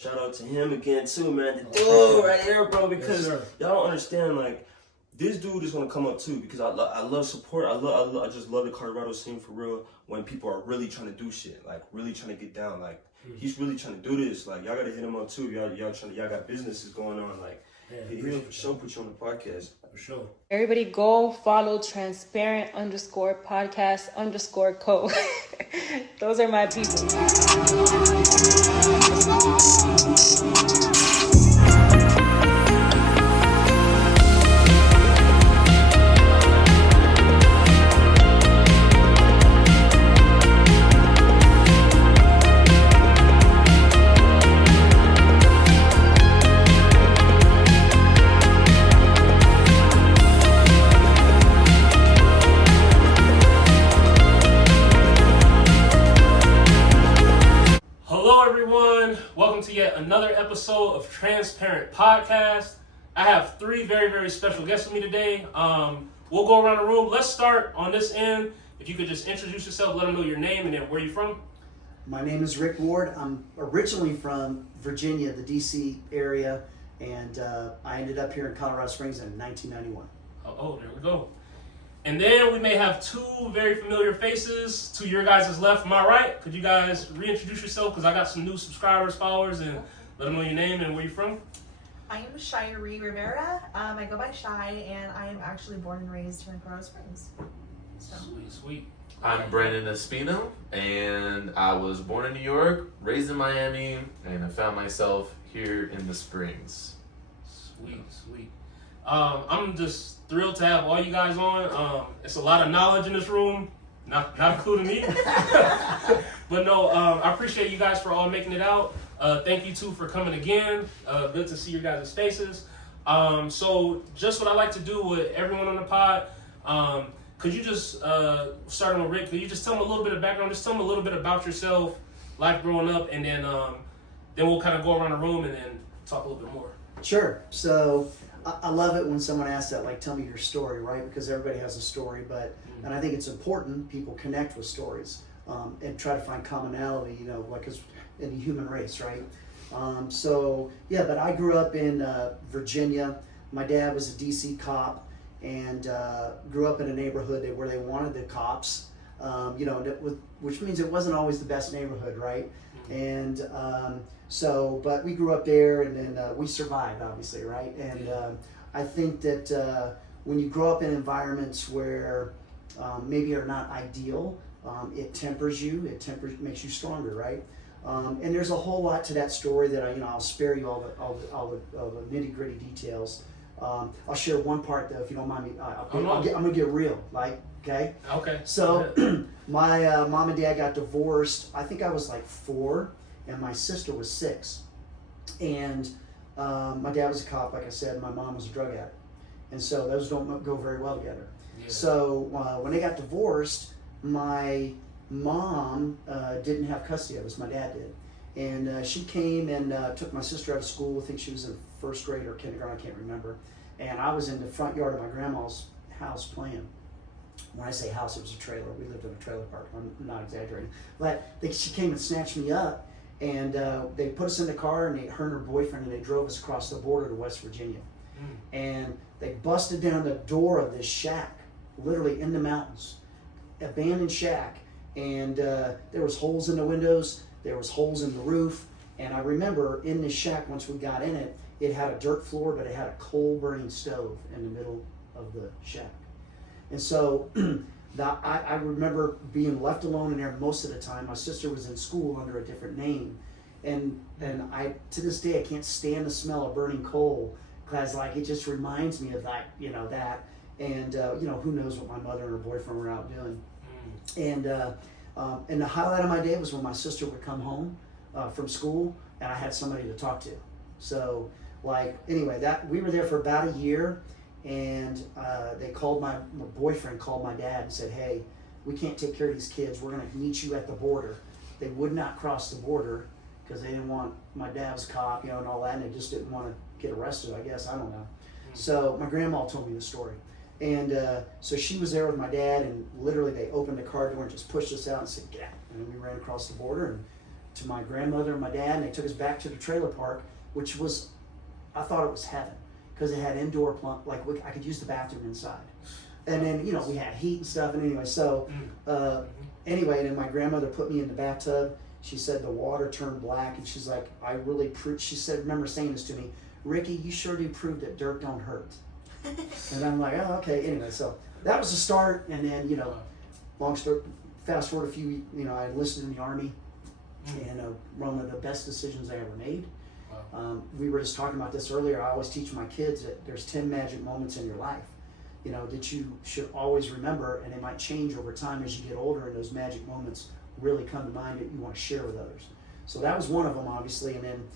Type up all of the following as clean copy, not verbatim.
Shout out to him again too, man. The dude right here, bro, because y'all don't understand, like, this dude is gonna come up too, because I love support. I just love the Colorado scene for real. When people are really trying to do shit, like really trying to get down, like he's really trying to do this. Like y'all gotta hit him up too. Y'all got businesses going on. Like he'll for sure put you on the podcast for sure. Everybody go follow transparent_podcast_co. Those are my people. Welcome to yet another episode of Transparent Podcast. I have three very, very special guests with me today. We'll go around the room. Let's start on this end. If you could just introduce yourself, let them know your name and then where you're from. My name is Rick Ward. I'm originally from Virginia, the DC area, and I ended up here in Colorado Springs in 1991. Oh, there we go. And then we may have two very familiar faces to your guys' left. Am I right? Could you guys reintroduce yourself? Because I got some new subscribers, followers, and let them know your name and where you're from. I am Shai Rivera. I go by Shai, and I am actually born and raised here in Colorado Springs. So. Sweet. I'm Brandon Espino, and I was born in New York, raised in Miami, and I found myself here in the Springs. Sweet. I'm just thrilled to have all you guys on. It's a lot of knowledge in this room, not including me. But no, I appreciate you guys for all making it out. Thank you too for coming again. Good to see your guys' faces. So just what I like to do with everyone on the pod, could you just, starting with Rick, could you just tell them a little bit of background, just tell them a little bit about yourself, life growing up, and then we'll kind of go around the room and then talk a little bit more. Sure. So I love it when someone asks that, like, tell me your story, right? Because everybody has a story, and I think it's important people connect with stories and try to find commonality, like in the human race, right? But I grew up in Virginia. My dad was a DC cop and grew up in a neighborhood where they wanted the cops, which means it wasn't always the best neighborhood, right? And but we grew up there, and then we survived, obviously, right? And I think that when you grow up in environments where maybe are not ideal, it tempers you. Makes you stronger, right? And there's a whole lot to that story that I'll spare you all the nitty gritty details. I'll share one part though, if you don't mind me. I'm gonna get real, like, okay? Okay. So my mom and dad got divorced. I think I was like 4. And my sister was 6. And my dad was a cop, like I said. My mom was a drug addict. And so those don't go very well together. Yeah. So when they got divorced, my mom didn't have custody of us. My dad did. And she came and took my sister out of school. I think she was in first grade or kindergarten, I can't remember. And I was in the front yard of my grandma's house playing. When I say house, it was a trailer. We lived in a trailer park. I'm not exaggerating. But she came and snatched me up. And they put us in the car, and her and her boyfriend, and they drove us across the border to West Virginia. And they busted down the door of this shack, literally in the mountains, abandoned shack. And there was holes in the windows, there was holes in the roof. And I remember in this shack, once we got in it, it had a dirt floor, but it had a coal-burning stove in the middle of the shack. And so I remember being left alone in there most of the time. My sister was in school under a different name. And I, to this day, I can't stand the smell of burning coal, because like it just reminds me of that, that. And who knows what my mother and her boyfriend were out doing. And the highlight of my day was when my sister would come home from school and I had somebody to talk to. So anyway, that we were there for about a year. And they called my boyfriend called my dad and said, hey, we can't take care of these kids. We're going to meet you at the border. They would not cross the border because they didn't want, my dad was a cop, and all that, and they just didn't want to get arrested, I guess. I don't know. So my grandma told me the story. And so she was there with my dad, and literally they opened the car door and just pushed us out and said, get out. And we ran across the border and to my grandmother and my dad, and they took us back to the trailer park, which was, I thought it was heaven, because it had indoor I could use the bathroom inside. And then, you know, we had heat and stuff, and anyway, so, anyway, and then my grandmother put me in the bathtub. She said the water turned black, and she's like, she said, remember saying this to me, Ricky, you sure do prove that dirt don't hurt. And I'm like, oh, okay, anyway, so that was the start, and then, you know, long story, fast forward a few, you know, I enlisted in the Army, and one of the best decisions I ever made. We were just talking about this earlier. I always teach my kids that there's 10 magic moments in your life, you know, that you should always remember, and they might change over time as you get older, and those magic moments really come to mind that you want to share with others. So that was one of them, obviously, and then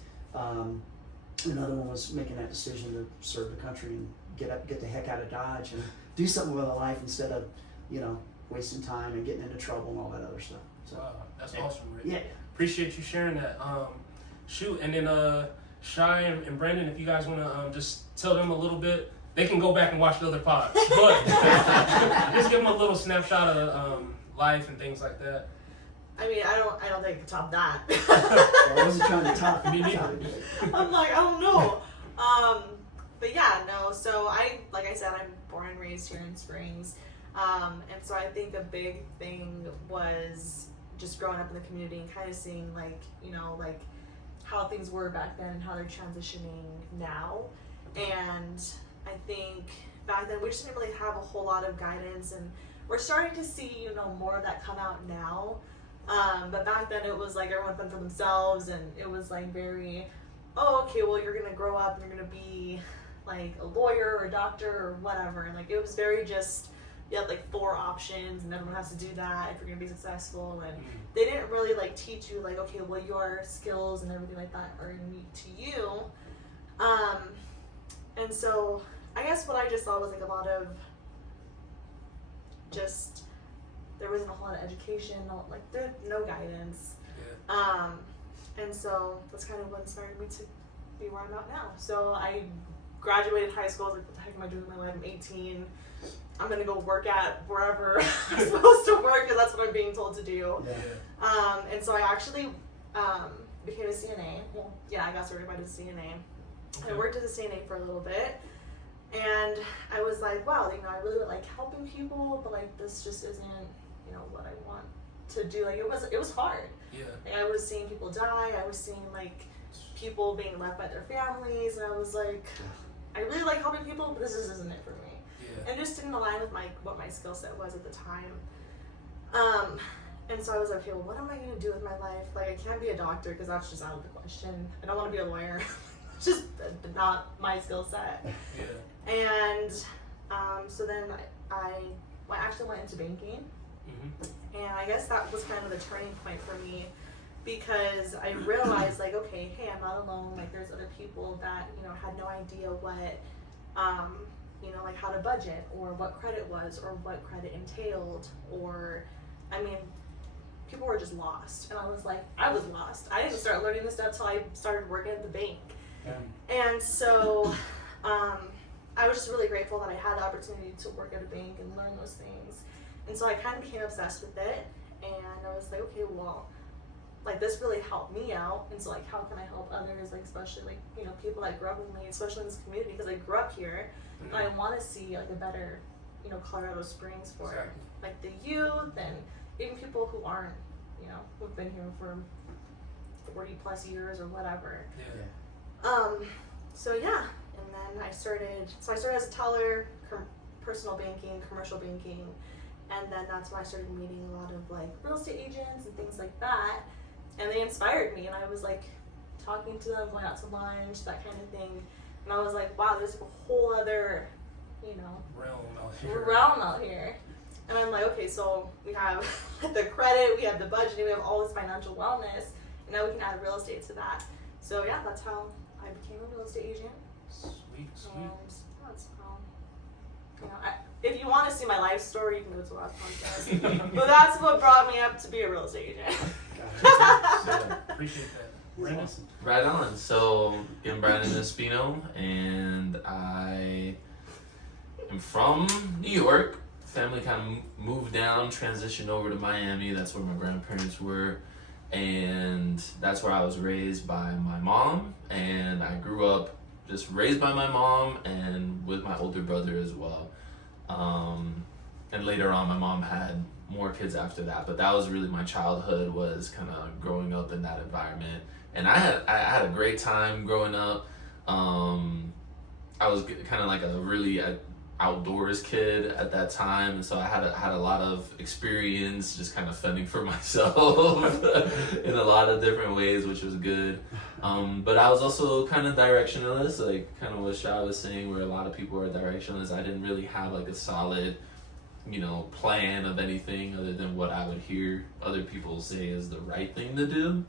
another one was making that decision to serve the country and get the heck out of Dodge and do something with my life instead of, you know, wasting time and getting into trouble and all that other stuff. So, wow, that's awesome, Rick. Yeah. Appreciate you sharing that. Shoot, and then Shai and Brandon, if you guys want to just tell them a little bit, they can go back and watch the other pods. But just give them a little snapshot of life and things like that. I mean, I don't think I can top that. I wasn't trying to top Me neither. I'm like, I don't know. But yeah, no. So like I said, I'm born and raised here in Springs. And so I think a big thing was just growing up in the community and kind of seeing, like, you know, like how things were back then and how they're transitioning now. And I think back then we just didn't really have a whole lot of guidance, and we're starting to see, you know, more of that come out now. But back then it was like everyone fend for themselves, and it was like very, oh, okay, well, you're gonna grow up and you're gonna be like a lawyer or a doctor or whatever. And like it was very just, you have like 4 options and everyone has to do that if you're gonna be successful. And they didn't really like teach you like, okay, well, your skills and everything like that are unique to you. And so I guess what I just saw was like a lot of just, there wasn't a whole lot of education, no guidance. Yeah. And so that's kind of what inspired me to be where I'm at now. So I graduated high school. I was like, what the heck am I doing with my life? I'm 18. I'm gonna go work at wherever I'm supposed to work because that's what I'm being told to do. Yeah. And so I actually became a CNA. Well, yeah, I got certified as a CNA. Okay. I worked as a CNA for a little bit, and I was like, wow, you know, I really like helping people, but like this just isn't, you know, what I want to do. Like it was hard. Yeah. Like, I was seeing people die. I was seeing like people being left by their families, and I was like, I really like helping people, but this just isn't it for me. Yeah. And just didn't align with what my skill set was at the time. And so I was like, okay, well, what am I going to do with my life? Like, I can't be a doctor because that's just out of the question. I don't want to be a lawyer. It's just not my skill set. Yeah. And so then I actually went into banking. Mm-hmm. And I guess that was kind of the turning point for me, because I realized, like, okay, hey, I'm not alone. Like, there's other people that, you know, had no idea what, you know, like how to budget or what credit was or what credit entailed, or, I mean, people were just lost. And I was like, I was lost. I didn't start learning this stuff till I started working at the bank. Yeah. And so I was just really grateful that I had the opportunity to work at a bank and learn those things. And so I kind of became obsessed with it. And I was like, okay, well, like this really helped me out. And so like, how can I help others? Like, especially like, you know, people that grew up with me, especially in this community, because I grew up here. Mm-hmm. And I want to see like a better, you know, Colorado Springs for like the youth and even people who aren't, you know, who've been here for 40 plus years or whatever. Yeah. So yeah, and then I started as a teller, personal banking, commercial banking, and then that's when I started meeting a lot of like real estate agents and things like that, and they inspired me, and I was like talking to them, going out to lunch, that kind of thing, and I was like, wow, there's a whole other, you know, realm out here. And I'm like, okay, so we have the credit, we have the budgeting, we have all this financial wellness, and now we can add real estate to that. So yeah, that's how I became a real estate agent. Sweet. And that's how, you know, if you want to see my life story, you can go to the last podcast. But that's what brought me up to be a real estate agent. Appreciate that. Brandon? Right on. So, I'm Brandon Espino, and I am from New York. Family kind of moved down, transitioned over to Miami. That's where my grandparents were. and that's where I was raised by my mom, and I grew up just raised by my mom and with my older brother as well. And later on, my mom had more kids after that, but that was really my childhood, was kind of growing up in that environment. And I had a great time growing up. I was kind of like a really outdoors kid at that time, and so I had a lot of experience just kind of fending for myself in a lot of different ways, which was good. But I was also kind of directionless, like kind of what Shai was saying, where a lot of people are directionless. I didn't really have like a solid, plan of anything other than what I would hear other people say is the right thing to do.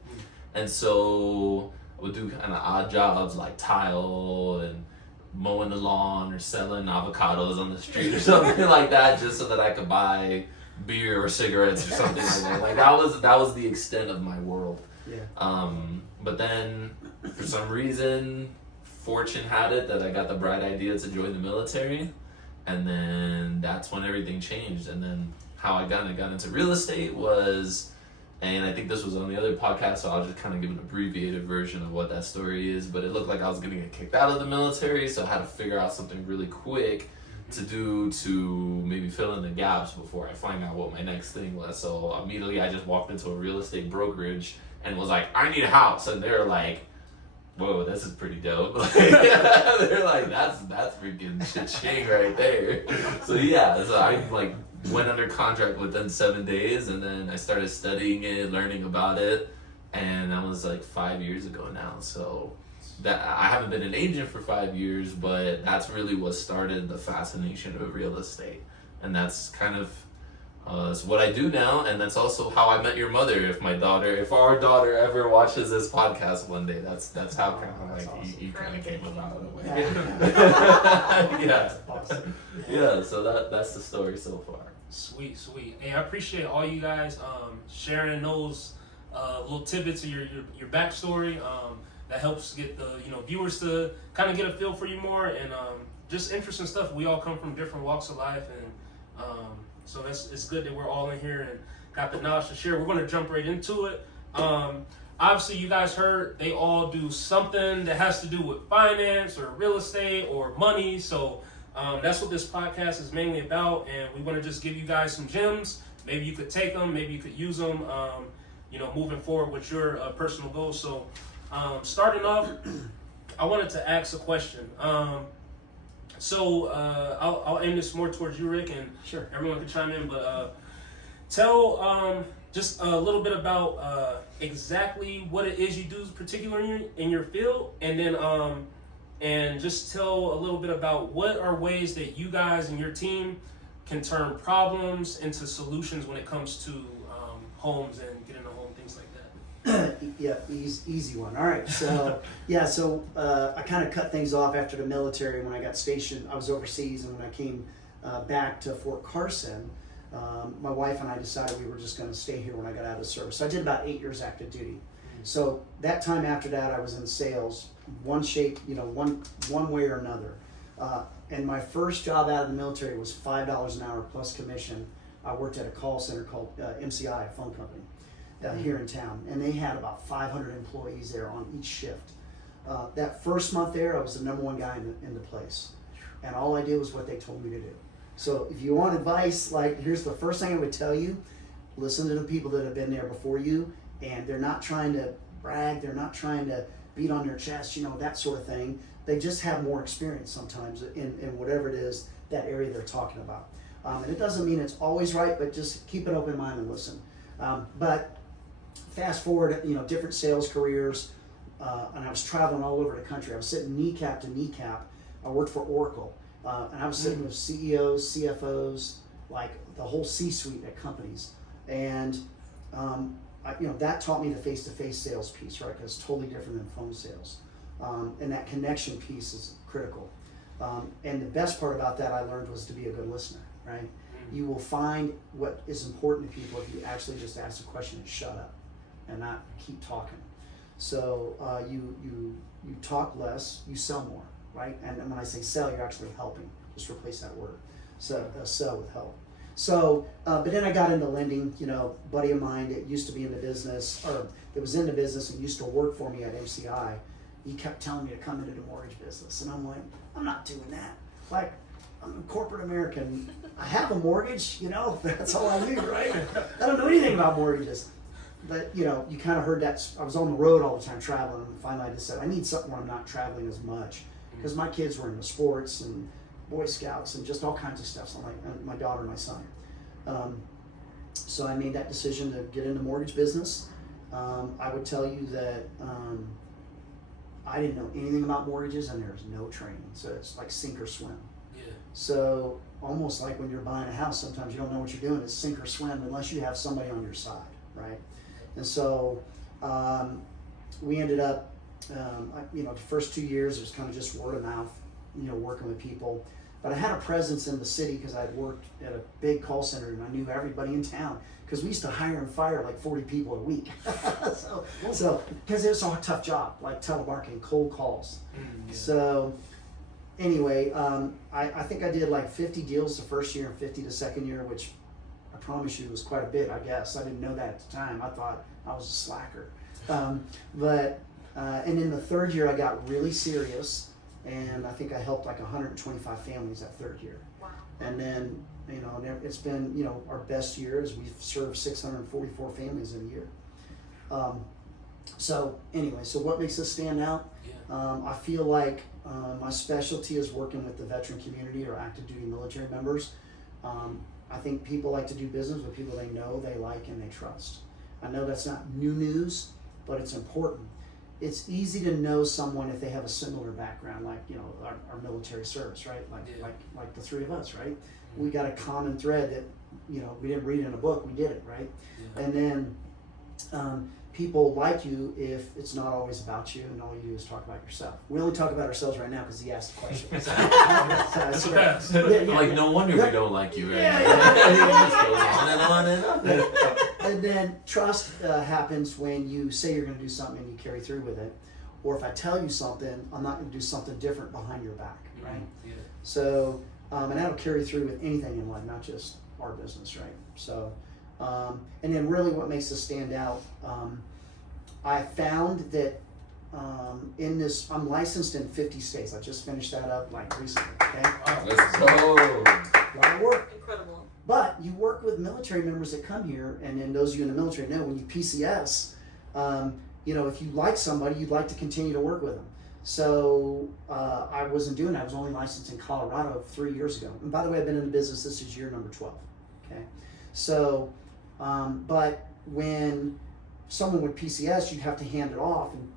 And so I would do kind of odd jobs like tile and mowing the lawn or selling avocados on the street or something like that, just so that I could buy beer or cigarettes or something like that. Like that was the extent of my world. Yeah. But then for some reason, fortune had it that I got the bright idea to join the military, and then that's when everything changed. And then how I got into real estate was, and I think this was on the other podcast, so I'll just kind of give an abbreviated version of what that story is. But it looked like I was going to get kicked out of the military, so I had to figure out something really quick to do to maybe fill in the gaps before I find out what my next thing was. So immediately I just walked into a real estate brokerage and was like, I need a house. And they're like, whoa, this is pretty dope. They're like, that's freaking cha-ching right there. So yeah, so I like went under contract within 7 days, and then I started studying it, learning about it, and that was like 5 years ago now. So that I haven't been an agent for 5 years, but that's really what started the fascination of real estate, and that's kind of it's what I do now, and that's also how I met your mother. If our daughter ever watches this podcast one day, that's how kind of like awesome. you kind of came about in a way. Yeah. Awesome. Yeah. So that's the story so far. Sweet. Hey, I appreciate all you guys sharing those little tidbits of your backstory. That helps get the viewers to kind of get a feel for you more, and just interesting stuff. We all come from different walks of life, and so it's good that we're all in here and got the knowledge to share. We're going to jump right into it. Obviously, you guys heard they all do something that has to do with finance or real estate or money. So that's what this podcast is mainly about, and we want to just give you guys some gems. Maybe you could take them, maybe you could use them, moving forward with your personal goals. So starting off, I wanted to ask a question. So I'll aim this more towards you, Rick, and Sure. Everyone can chime in. But tell just a little bit about exactly what it is you do, particularly in your field, and then and just tell a little bit about what are ways that you guys and your team can turn problems into solutions when it comes to homes and getting a home, things like that. Yeah, easy one. All right, so I kind of cut things off after the military when I got stationed. I was overseas, and when I came back to Fort Carson, my wife and I decided we were just going to stay here when I got out of service. So I did about 8 years active duty. So that time after that, I was in sales, one way or another. And my first job out of the military was $5 an hour plus commission. I worked at a call center called MCI, a phone company. Here in town, and they had about 500 employees there on each shift. That first month there, I was the number one guy in the place, and all I did was what they told me to do. So if you want advice, like, here's the first thing I would tell you: listen to the people that have been there before you, and they're not trying to brag, they're not trying to beat on their chest, that sort of thing. They just have more experience sometimes in whatever it is, that area they're talking about. And it doesn't mean it's always right, but just keep an open mind and listen. But fast forward, different sales careers, and I was traveling all over the country. I was sitting kneecap to kneecap. I worked for Oracle, and I was sitting with CEOs, CFOs, like the whole C-suite at companies. And that taught me the face-to-face sales piece, right? Because it's totally different than phone sales. And that connection piece is critical. And the best part about that I learned was to be a good listener, right? You will find what is important to people if you actually just ask a question and shut up and not keep talking. So you talk less, you sell more, right? And when I say sell, you're actually helping. Just replace that word. So sell with help. So, but then I got into lending. You know, a buddy of mine that used to be in the business, or that was in the business and used to work for me at MCI, he kept telling me to come into the mortgage business. And I'm like, I'm not doing that. Like, I'm a corporate American. I have a mortgage, you know, that's all I do, right? I don't know anything about mortgages. But, you know, you kind of heard that. I was on the road all the time traveling, and finally I just said, I need something where I'm not traveling as much. Because my kids were into sports and Boy Scouts and just all kinds of stuff. So I'm like, my daughter and my son. So I made that decision to get into mortgage business. I would tell you that I didn't know anything about mortgages, and there's no training. So it's like sink or swim. Yeah. So almost like when you're buying a house, sometimes you don't know what you're doing. It's sink or swim unless you have somebody on your side, right? And so we ended up, you know, the first 2 years it was kind of just word of mouth, you know, working with people. But I had a presence in the city because I'd worked at a big call center and I knew everybody in town. Because we used to hire and fire like 40 people a week. so because it was a tough job, like telemarketing, cold calls. Yeah. So anyway, I think I did like 50 deals the first year and 50 the second year, which I promise you was quite a bit, I guess. I didn't know that at the time. I thought I was a slacker. And in the third year, I got really serious. And I think I helped like 125 families that third year. Wow. And then, you know, it's been, you know, our best year is we've served 644 families in a year. So anyway, so what makes us stand out? Yeah. I feel like my specialty is working with the veteran community or active duty military members. I think people like to do business with people they know, they like, and they trust. I know that's not new news, but it's important. It's easy to know someone if they have a similar background, like, you know, our military service, right? Like the three of us, right? We got a common thread that, you know, we didn't read it in a book, we did it, right? Yeah. And then people like you if it's not always about you and all you do is talk about yourself. We only talk about ourselves right now because he asked the question. That's the best. Like, no wonder we don't like you right now. It just goes on and on and on. And then trust happens when you say you're going to do something and you carry through with it. Or if I tell you something, I'm not going to do something different behind your back, right? Yeah. So, and that'll carry through with anything in life, not just our business, right? So, and then really what makes us stand out, I found that in this, I'm licensed in 50 states. I just finished that up like recently, okay? Wow. Let's go. A lot of work. Incredible. But you work with military members that come here, and then those of you in the military know when you PCS, you know, if you like somebody, you'd like to continue to work with them. So I wasn't doing that. I was only licensed in Colorado 3 years ago. And by the way, I've been in the business, this is year number 12, okay? So, but when someone would PCS, you'd have to hand it off, and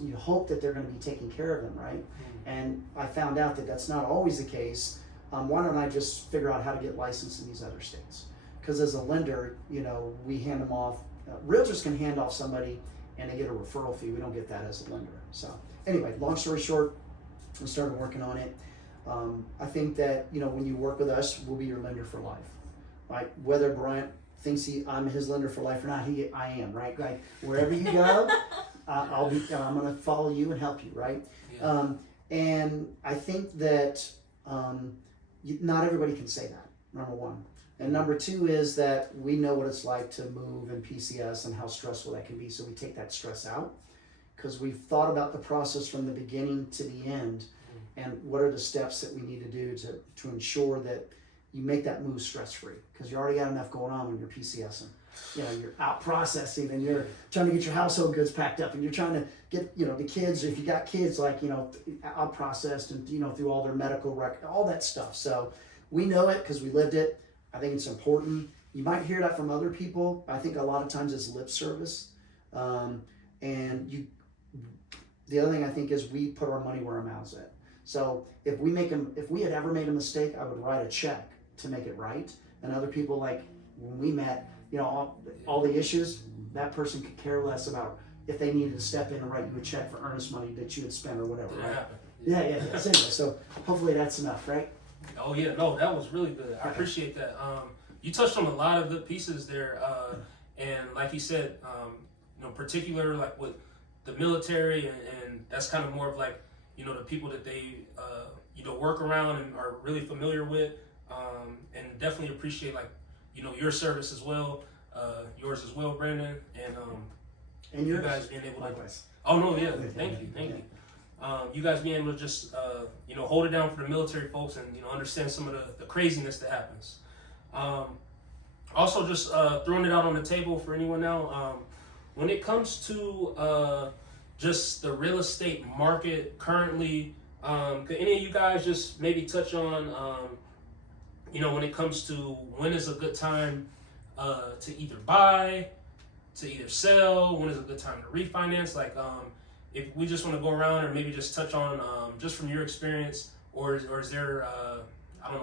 you hope that they're going to be taking care of them, right? And I found out that that's not always the case. Why don't I just figure out how to get licensed in these other states? Because as a lender, you know, we hand them off. Realtors can hand off somebody and they get a referral fee. We don't get that as a lender. So anyway, long story short, we started working on it. I think that, you know, when you work with us, we'll be your lender for life, right? Whether Bryant thinks I'm his lender for life or not, I am, right? Like wherever you go, I'm going to follow you and help you, right? Yeah. And I think that not everybody can say that, number one. And number two is that we know what it's like to move in PCS and how stressful that can be, so we take that stress out because we've thought about the process from the beginning to the end and what are the steps that we need to do to ensure that you make that move stress-free, because you already got enough going on when you're PCSing. You know, you're out processing and you're trying to get your household goods packed up and you're trying to get, you know, the kids, if you got kids, like, you know, out processed and, you know, through all their medical record, all that stuff. So we know it because we lived it. I think it's important. You might hear that from other people. I think a lot of times it's lip service. And the other thing I think is we put our money where our mouth's at. So if we had ever made a mistake, I would write a check to make it right. And other people, like when we met, you know, all the issues, that person could care less about if they needed to step in and write you a check for earnest money that you had spent or whatever, right? Yeah. So anyway, so hopefully that's enough, right? Oh yeah, no, that was really good. I appreciate that. You touched on a lot of good pieces there, and like you said, you know, particular like with the military, and that's kind of more of like, you know, the people that they you know, work around and are really familiar with, and definitely appreciate like your service as well, yours as well, Brandon, and you guys being able to. Likewise. Oh no, yeah, thank you. You guys being able to just hold it down for the military folks and understand some of the craziness that happens. Also, just throwing it out on the table for anyone now. When it comes to just the real estate market currently, could any of you guys just maybe touch on, when it comes to when is a good time to either buy, to either sell, when is a good time to refinance? Like, if we just want to go around or maybe just touch on, just from your experience, or is there,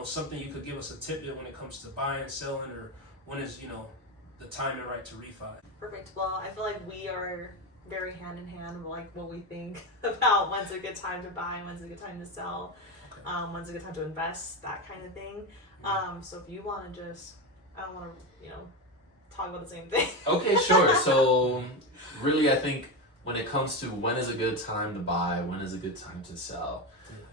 something you could give us a tidbit when it comes to buying, selling, or when is, the time and right to refi? Perfect. Well, I feel like we are very hand in hand, like what we think about when's a good time to buy, when's a good time to sell, when's a good time to invest, that kind of thing. So if you want to I don't want to, talk about the same thing. Okay, sure. So really, I think when it comes to when is a good time to buy, when is a good time to sell,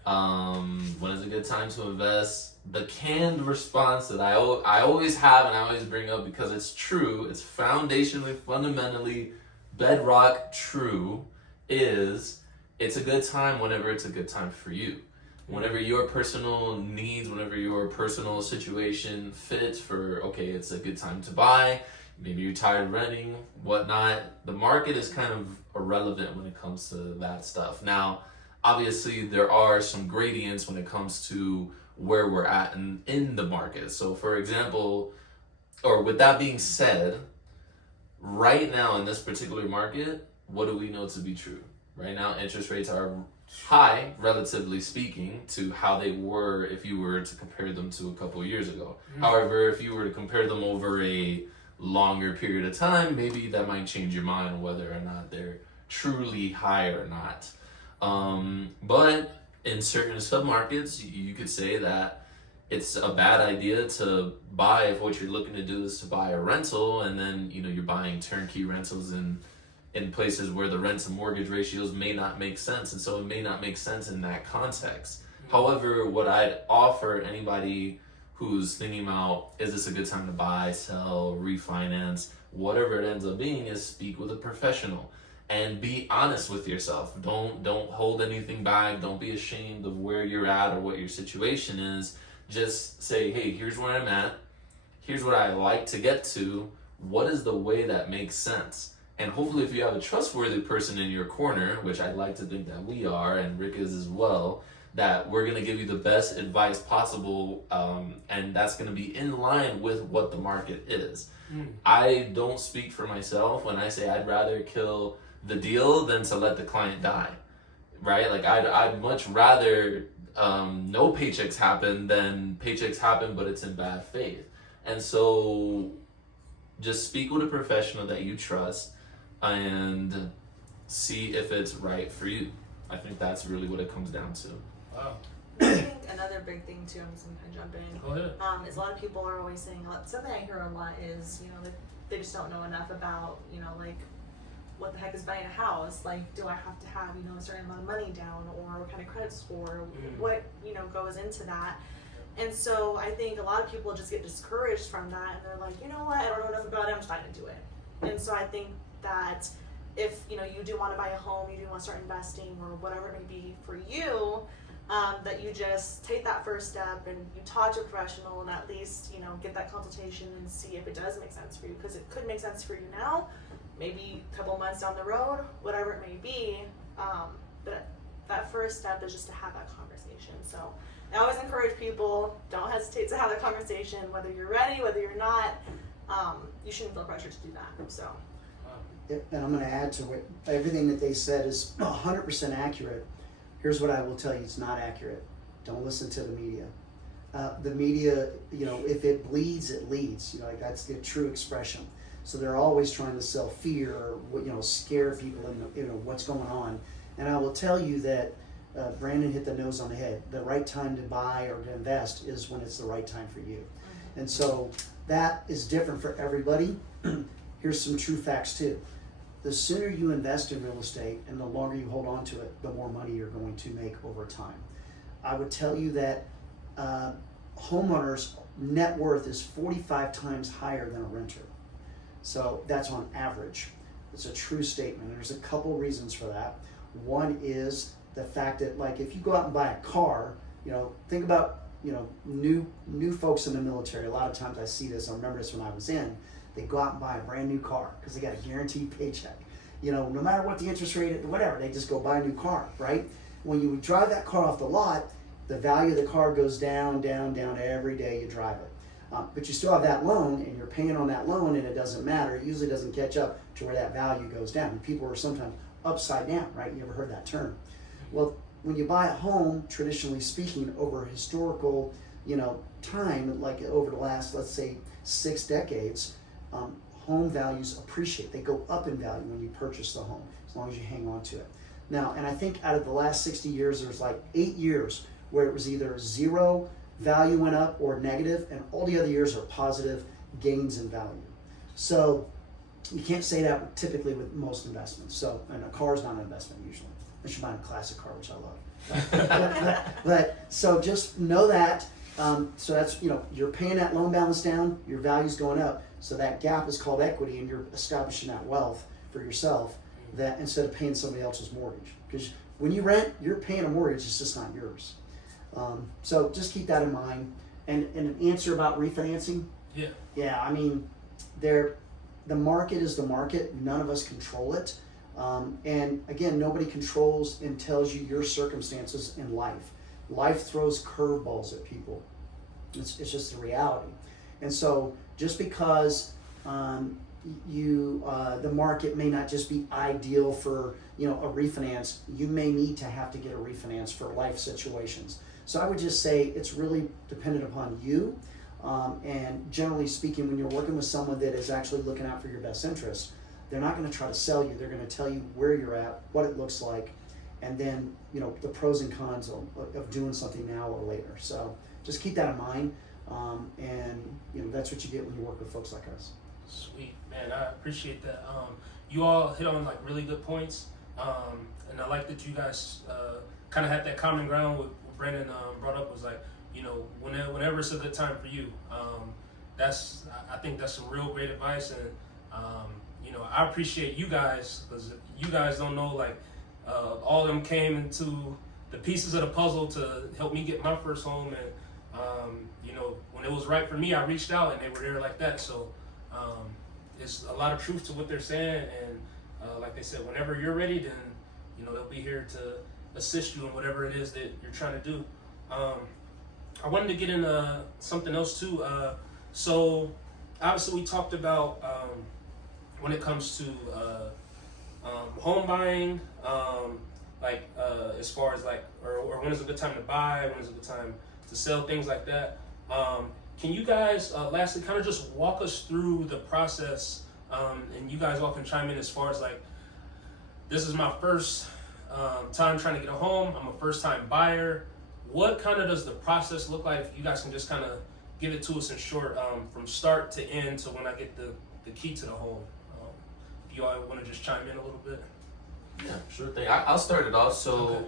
when is a good time to invest, the canned response that I always have and I always bring up because it's true, it's foundationally, fundamentally, bedrock true, is it's a good time whenever it's a good time for you. Whenever your personal needs, whenever your personal situation fits for, okay, it's a good time to buy, maybe you're tired of renting, whatnot, the market is kind of irrelevant when it comes to that stuff. Now, obviously, there are some gradients when it comes to where we're at in the market. So, for example, or with that being said, right now in this particular market, what do we know to be true? Right now, interest rates are high, relatively speaking, to how they were if you were to compare them to a couple of years ago. Mm-hmm. However, if you were to compare them over a longer period of time, maybe that might change your mind on whether or not they're truly high or not. But in certain submarkets, you could say that it's a bad idea to buy if what you're looking to do is to buy a rental, and then you're buying turnkey rentals in places where the rent to mortgage ratios may not make sense, and so it may not make sense in that context. Mm-hmm. However, what I'd offer anybody who's thinking about, is this a good time to buy, sell, refinance, whatever it ends up being, is speak with a professional and be honest with yourself. Don't hold anything back. Don't be ashamed of where you're at or what your situation is. Just say, hey, here's where I'm at. Here's what I like to get to. What is the way that makes sense? And hopefully if you have a trustworthy person in your corner, which I'd like to think that we are, and Rick is as well, that we're going to give you the best advice possible, and that's going to be in line with what the market is. I don't speak for myself when I say I'd rather kill the deal than to let the client die, right? Like I'd much rather no paychecks happen than paychecks happen but it's in bad faith. And so just speak with a professional that you trust and see if it's right for you. I think that's really what it comes down to. Wow. I think another big thing too, I'm just gonna jump in. Go ahead. Is a lot of people are always saying, something I hear a lot is, they just don't know enough about, like, what the heck is buying a house? Like, do I have to have, a certain amount of money down, or what kind of credit score, what, goes into that? And so I think a lot of people just get discouraged from that, and they're like, you know what, I don't know enough about it, I'm just not gonna do it. And so I think that if, you do want to buy a home, you do want to start investing, or whatever it may be for you, that you just take that first step and you talk to a professional and at least, get that consultation and see if it does make sense for you, because it could make sense for you now, maybe a couple months down the road, whatever it may be, but that first step is just to have that conversation. So I always encourage people, don't hesitate to have that conversation, whether you're ready, whether you're not, you shouldn't feel pressure to do that, so. And I'm going to add to it, everything that they said is 100% accurate. Here's what I will tell you, it's not accurate. Don't listen to the media. The media, if it bleeds, it leads. Like that's the true expression. So they're always trying to sell fear or scare people into what's going on. And I will tell you that Brandon hit the nose on the head. The right time to buy or to invest is when it's the right time for you. And so that is different for everybody. Here's some true facts too. The sooner you invest in real estate and the longer you hold on to it, the more money you're going to make over time. I would tell you that homeowners' net worth is 45 times higher than a renter. So that's on average. It's a true statement. There's a couple reasons for that. One is the fact that, like, if you go out and buy a car, think about, new folks in the military. A lot of times I see this. I remember this when I was in. They go out and buy a brand new car because they got a guaranteed paycheck. No matter what the interest rate, whatever, they just go buy a new car, right? When you drive that car off the lot, the value of the car goes down, down, down every day you drive it. But you still have that loan, and you're paying on that loan, and it doesn't matter. It usually doesn't catch up to where that value goes down. And people are sometimes upside down, right? You ever heard that term? Well, when you buy a home, traditionally speaking, over historical, time, like over the last, let's say, 6 decades, home values appreciate. They go up in value when you purchase the home, as long as you hang on to it. Now, and I think out of the last 60 years, there's like 8 years where it was either zero, value went up, or negative, and all the other years are positive gains in value. So you can't say that typically with most investments. So, and a car is not an investment usually, unless you're buying a classic car, which I love. But so just know that. So that's, you're paying that loan balance down, your value's going up. So that gap is called equity, and you're establishing that wealth for yourself, that instead of paying somebody else's mortgage. Because when you rent, you're paying a mortgage, it's just not yours. So just keep that in mind. And an answer about refinancing. Yeah, I mean, the market is the market. None of us control it. And again, nobody controls and tells you your circumstances in life. Life throws curveballs at people. It's just the reality. And so just because the market may not just be ideal for a refinance, you may need to have to get a refinance for life situations. So I would just say it's really dependent upon you. And generally speaking, when you're working with someone that is actually looking out for your best interest, they're not going to try to sell you. They're going to tell you where you're at, what it looks like, and then the pros and cons of doing something now or later. So just keep that in mind. And that's what you get when you work with folks like us. Sweet, man, I appreciate that. You all hit on like really good points, and I like that you guys kind of had that common ground. What Brandon brought up was like, whenever it's a good time for you. I think that's some real great advice, and I appreciate you guys, because you guys don't know, like, all of them came into the pieces of the puzzle to help me get my first home, and when it was right for me, I reached out and they were there like that. So there's a lot of truth to what they're saying, and like they said, whenever you're ready, then they'll be here to assist you in whatever it is that you're trying to do. I wanted to get into something else too. So obviously we talked about when it comes to home buying, as far as like, or when is a good time to buy, when is a good time to sell, things like that. Can you guys lastly kind of just walk us through the process, and you guys all can chime in as far as like, this is my first time trying to get a home, I'm a first time buyer. What kind of does the process look like? If you guys can just kind of give it to us in short, from start to end, to when I get the key to the home. If you all want to just chime in a little bit. Yeah, sure thing. I'll start it off. So,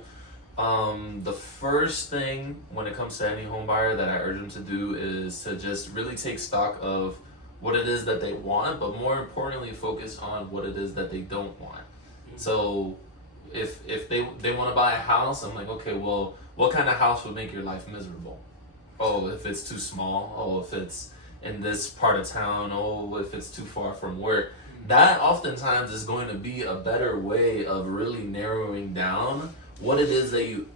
okay. The first thing when it comes to any home buyer that I urge them to do is to just really take stock of what it is that they want, but more importantly, focus on what it is that they don't want. Mm-hmm. So, if they want to buy a house, I'm like, okay, well, what kind of house would make your life miserable? Oh, if it's too small. Oh, if it's in this part of town. Oh, if it's too far from work. That oftentimes is going to be a better way of really narrowing down what it is that you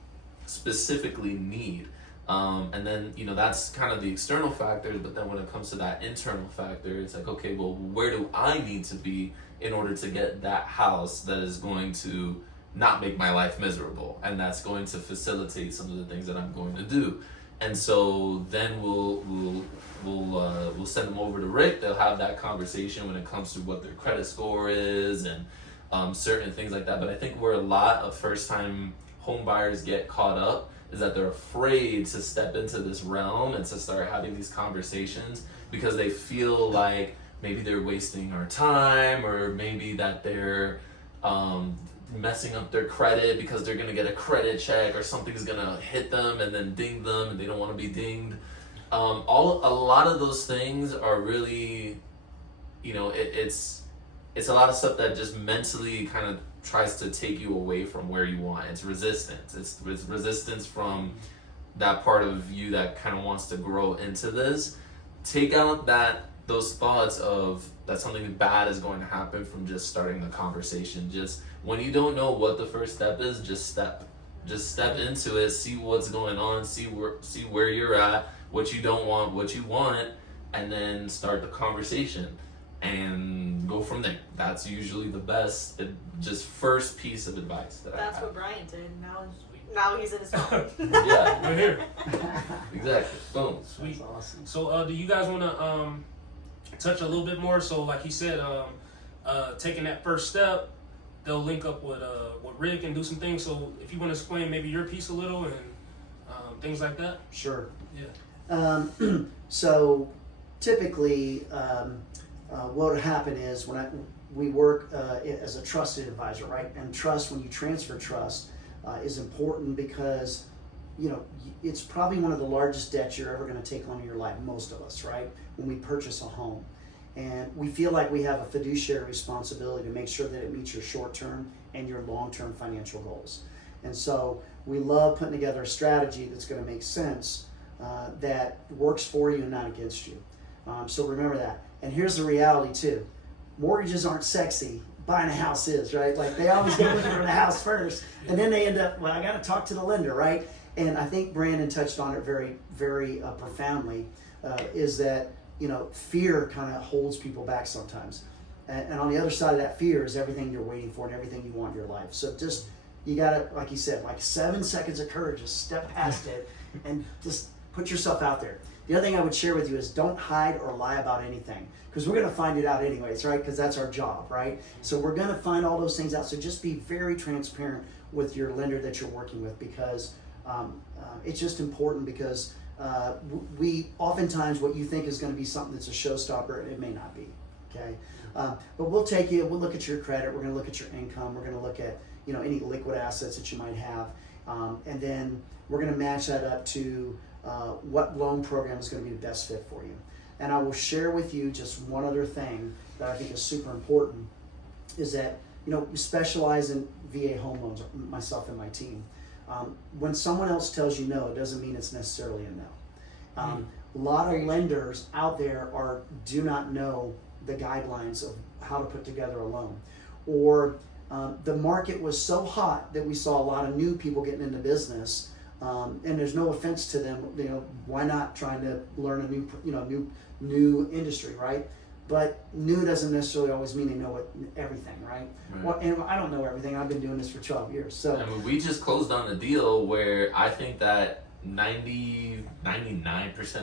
specifically need. And then, that's kind of the external factors, but then when it comes to that internal factor, it's like, okay, well, where do I need to be in order to get that house that is going to not make my life miserable, and that's going to facilitate some of the things that I'm going to do. And so then we'll send them over to Rick. They'll have that conversation when it comes to what their credit score is and certain things like that. But I think where a lot of first-time home buyers get caught up is that they're afraid to step into this realm and to start having these conversations because they feel like maybe they're wasting our time, or maybe that they're messing up their credit because they're going to get a credit check or something's going to hit them and then ding them and they don't want to be dinged. a lot of those things are really, you know, it's a lot of stuff that just mentally kind of tries to take you away from where you want. It's resistance. It's resistance from that part of you that kind of wants to grow into this. Take out those thoughts of that something bad is going to happen from just starting the conversation. Just when you don't know what the first step is, just step into it, see what's going on, see where you're at, what you don't want, what you want, and then start the conversation and go from there. That's usually the best, just first piece of advice that That's I have. what Brian did. Now he's in his phone. Yeah, Right here. exactly. Boom. Sweet. That's awesome. So, do you guys want to touch a little bit more? So, like he said, taking that first step, they'll link up with Rick and do some things. So, if you want to explain maybe your piece a little and things like that. Sure. Yeah. So typically, what would happen is we work as a trusted advisor, right? And trust, when you transfer trust, is important because, you know, it's probably one of the largest debts you're ever going to take on in your life, most of us, right? When we purchase a home. And we feel like we have a fiduciary responsibility to make sure that it meets your short-term and your long-term financial goals. And so we love putting together a strategy that's going to make sense, that works for you and not against you. So remember that. And here's the reality too. Mortgages aren't sexy. Buying a house is, right? Like they always get looking for the house first. And then they end up, well, I got to talk to the lender, right? And I think Brandon touched on it very, very profoundly, is that, you know, fear kind of holds people back sometimes. And on the other side of that fear is everything you're waiting for and everything you want in your life. So just, you got to, like you said, like 7 seconds of courage, just step past it and just put yourself out there. The other thing I would share with you is don't hide or lie about anything, because we're going to find it out anyways, right? Because that's our job, right? So we're going to find all those things out. So just be very transparent with your lender that you're working with, because it's just important, because we oftentimes what you think is going to be something that's a showstopper, it may not be, okay? But we'll look at your credit, we're going to look at your income, we're going to look at, you know, any liquid assets that you might have, and then we're going to match that up to what loan program is going to be the best fit for you. And I will share with you just one other thing that I think is super important, is that, you know, we specialize in VA home loans, myself and my team. When someone else tells you no, it doesn't mean it's necessarily a no. A lot of lenders out there do not know the guidelines of how to put together a loan. Or the market was so hot that we saw a lot of new people getting into business. And there's no offense to them, you know, why not trying to learn a new industry, right? But new doesn't necessarily always mean they know everything, right? Well, and I don't know everything. I've been doing this for 12 years. So I mean, we just closed on a deal where I think that 99%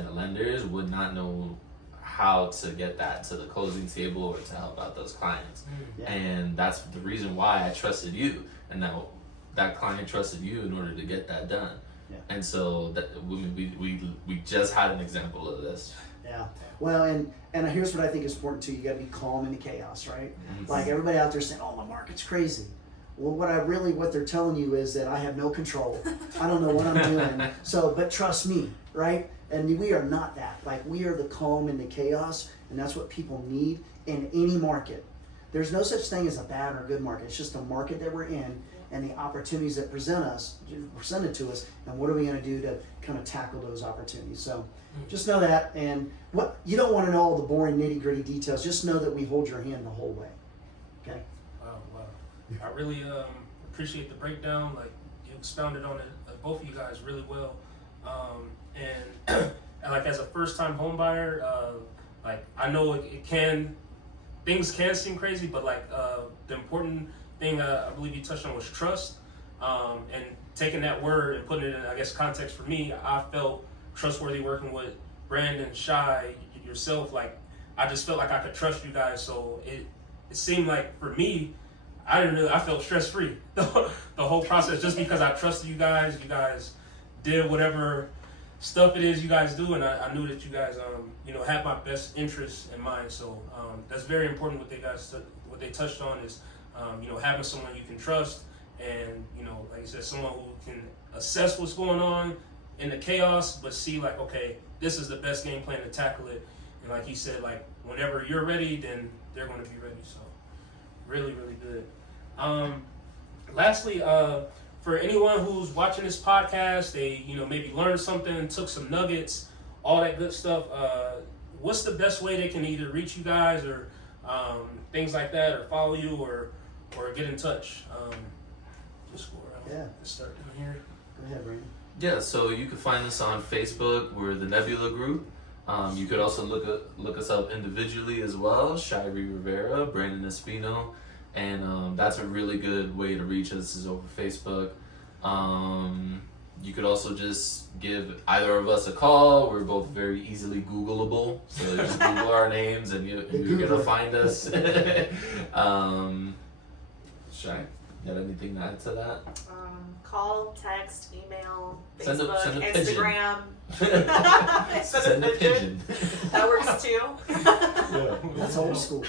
of lenders would not know how to get that to the closing table or to help out those clients. Yeah. And that's the reason why I trusted you, and that client trusted you in order to get that done. Yeah. And so that we just had an example of this. Yeah. Well, and here's what I think is important too. You got to be calm in the chaos, right? Mm-hmm. Like everybody out there saying, "Oh, the market's crazy." Well, what they're telling you is that I have no control. I don't know what I'm doing. So, but trust me, right? And we are not that. Like, we are the calm in the chaos, and that's what people need in any market. There's no such thing as a bad or good market. It's just a market that we're in, and the opportunities that presented to us, and what are we going to do to kind of tackle those opportunities. So just know that, and what you don't want to know all the boring nitty-gritty details. Just know that we hold your hand the whole way. Okay? Wow. I really appreciate the breakdown. Like, you expounded on it, both of you guys, really well. And like, as a first-time home buyer, like, I know things can seem crazy, but like the important thing I believe you touched on was trust, and taking that word and putting it in, I guess, context for me. I felt trustworthy working with Brandon, Shai, yourself. Like, I just felt like I could trust you guys. So it seemed like for me, I felt stress-free the whole process, just because I trusted you guys. You guys did whatever stuff it is you guys do, and I knew that you guys had my best interests in mind. So that's very important. What they touched on is having someone you can trust, and like you said, someone who can assess what's going on, in the chaos, but see like, okay, this is the best game plan to tackle it. And like he said, like whenever you're ready, then they're going to be ready. So really, really good. Lastly, for anyone who's watching this podcast, they maybe learned something, took some nuggets, all that good stuff. What's the best way they can either reach you guys or things like that, or follow you, or get in touch? Just go around. Yeah. Let's start down here. Go ahead, Brandon. Yeah, so you can find us on Facebook. We're the Nebula Group. You could also look us up individually as well. Shai Rivera, Brandon Espino, and that's a really good way to reach us is over Facebook. You could also just give either of us a call. We're both very easily Googleable, so just Google our names and you're gonna find us. Shai, got anything to add to that? Call, text, email, Send a Facebook, pigeon. Instagram. Send a pigeon. That works too. That's old school.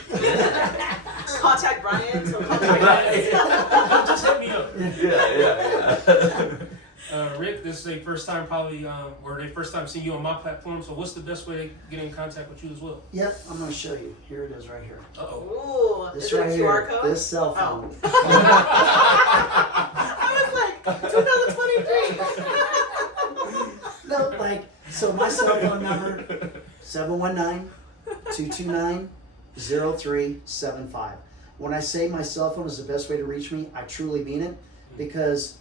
Contact Brian. So contact us. Just hit me up. Yeah. Rick, this is their first time or their first time seeing you on my platform. So what's the best way to get in contact with you as well? Yep, I'm going to show you. Here it is right here. Uh-oh. Ooh, This is it right a here. QR code? This cell phone. I was like, 2023. No, so my cell phone number, 719-229-0375. When I say my cell phone is the best way to reach me, I truly mean it, because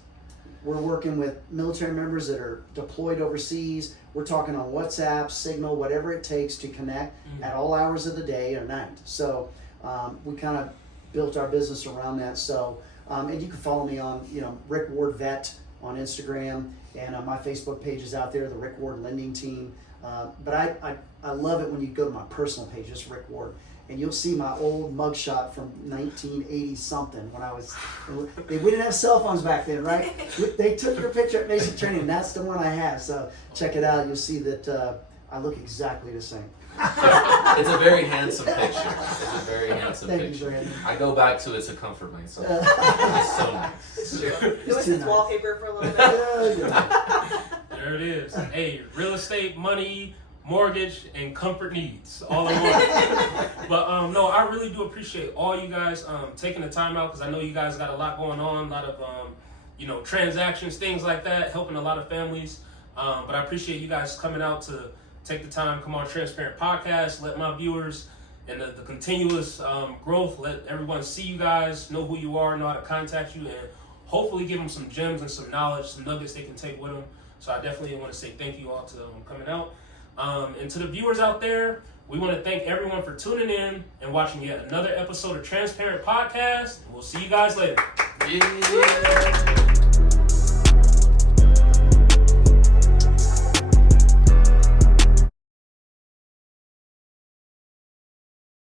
we're working with military members that are deployed overseas. We're talking on WhatsApp, Signal, whatever it takes to connect at all hours of the day or night. So we kind of built our business around that. So, and you can follow me on, Rick Ward Vet on Instagram, and my Facebook page is out there, the Rick Ward Lending Team. But I love it when you go to my personal page, just Rick Ward, and you'll see my old mugshot from 1980 something when I was. We didn't have cell phones back then, right? They took your picture at basic training. And that's the one I have. So check it out. You'll see that I look exactly the same. It's a very handsome picture. Thank you, Brandon. I go back to it to comfort myself. It's so nice. It's true. It was too his nice. wallpaper for a little bit. There it is. Hey, real estate, money, mortgage, and comfort needs all in one. But no, I really do appreciate all you guys taking the time out, because I know you guys got a lot going on, a lot of transactions, things like that, helping a lot of families. But I appreciate you guys coming out to take the time, come on Transparent Podcast, let my viewers and the continuous growth, let everyone see you guys, know who you are, know how to contact you, and hopefully give them some gems and some knowledge, some nuggets they can take with them. So I definitely want to say thank you all to coming out. And to the viewers out there, we want to thank everyone for tuning in and watching yet another episode of Transparent Podcast. And we'll see you guys later. Yeah.